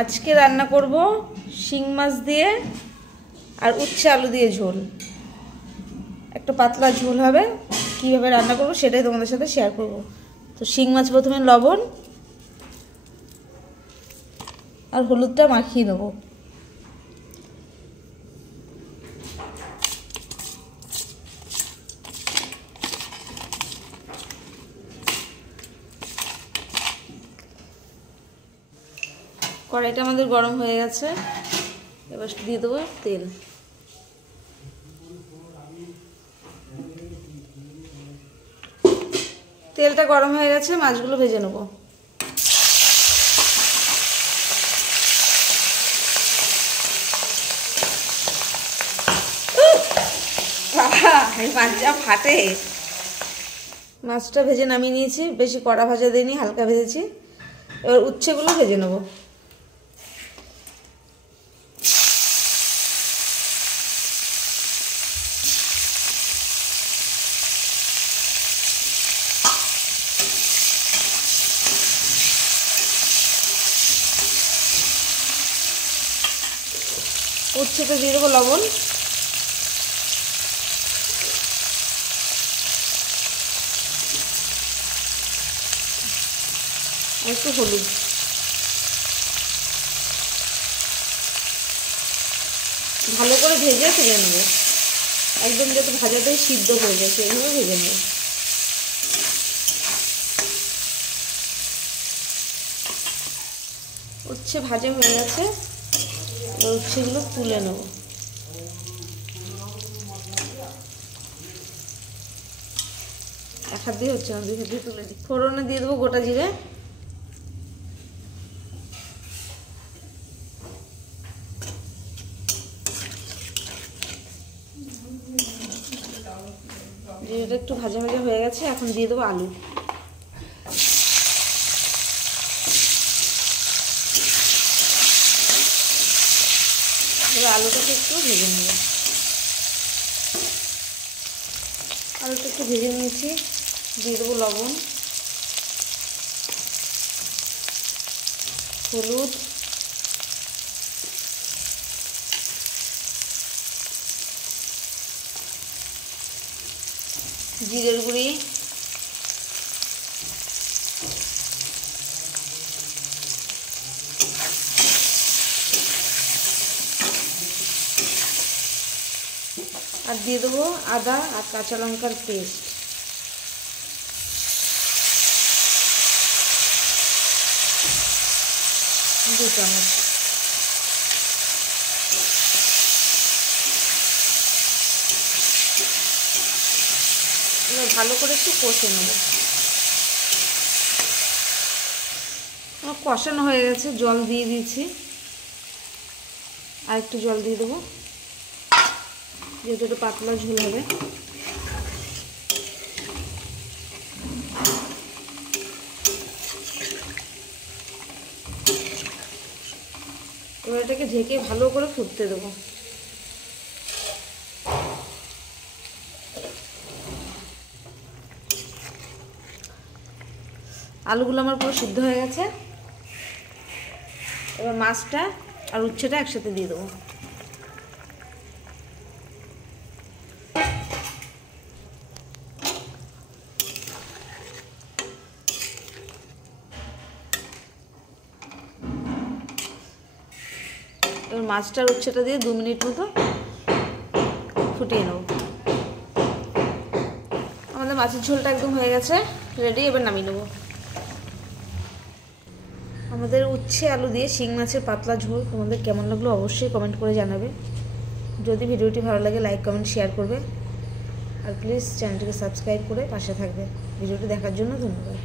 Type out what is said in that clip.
আজকে রান্না করব শিং মাছ দিয়ে আর উচ্ছে আলু দিয়ে ঝোল। একটা পাতলা ঝোল হবে, কীভাবে রান্না করব সেটাই তোমাদের সাথে শেয়ার করব। তো শিং মাছ প্রথমে লবণ আর হলুদটা মাখিয়ে নেব। কড়াইটা আমাদের গরম হয়ে গেছে, এবার দিয়ে দেবো তেল। তেলটা গরম হয়ে গেছে, মাছগুলো ভেজে নেব। মাছ যা ফাটে। মাছটা ভেজে নামিয়ে নিয়েছি, বেশি কড়া ভাজা দিইনি, হালকা ভেজেছি। এবার উচ্ছেগুলো ভেজে নেব। উচ্ছেতে দিয়ে দেবো লবণ, একটু হলুদ। ভালো করে ভেজে তুলে নেব, একদম যাতে ভাজাটাই সিদ্ধ হয়ে যায় সেইভাবে ভেজে নেব। উচ্ছে ভাজা হয়ে গেছে, এবার উচ্ছেগুলো তুলে নেব। এক হাত দিয়ে হচ্ছে না, দুই হাত দিয়ে তুলে দিই। ফোড়নে দিয়ে দেবো গোটা জিরে, জিরেটা একটু ভাজা ভাজা হয়ে গেছে। এখন দিয়ে দেবো আলু। এবার আলুটাকে একটু ভেজে নেব। আলুটা একটু ভেজে নিয়েছি, দিয়ে দেবো লবণ, হলুদ, জিরের গুঁড়ি, আর দিয়ে দেবো আদা আর কাঁচা লঙ্কার পেস্ট। দু চামচ। এবার ভালো করে একটু কষে নেব। কষানো হয়ে গেছে, জল দিয়ে দিয়েছি, আর একটু জল দিয়ে দেবো, যেহেতু একটু পাতলা ঝোল হবে। এবার এটাকে ঢেকে ভালো করে ফুটতে দেবো। আলুগুলো আমার পুরো সিদ্ধ হয়ে গেছে, এবার মাছটা আর উচ্ছেটা একসাথে দিয়ে দেবো। এবার মাছটার উচ্ছেটা দিয়ে 2 মিনিট মতো ফুটিয়ে নেব। আমাদের মাছের ঝোলটা একদম হয়ে গেছে, রেডি। এবার নামিয়ে নেব। আমাদের উচ্ছে আলু দিয়ে শিং মাছের পাতলা ঝোল তোমাদের কেমন লাগলো অবশ্যই কমেন্ট করে জানাবে। যদি ভিডিওটি ভালো লাগে লাইক কমেন্ট শেয়ার করবে, আর প্লিজ চ্যানেলটিকে সাবস্ক্রাইব করে পাশে থাকবে। ভিডিওটি দেখার জন্য ধন্যবাদ।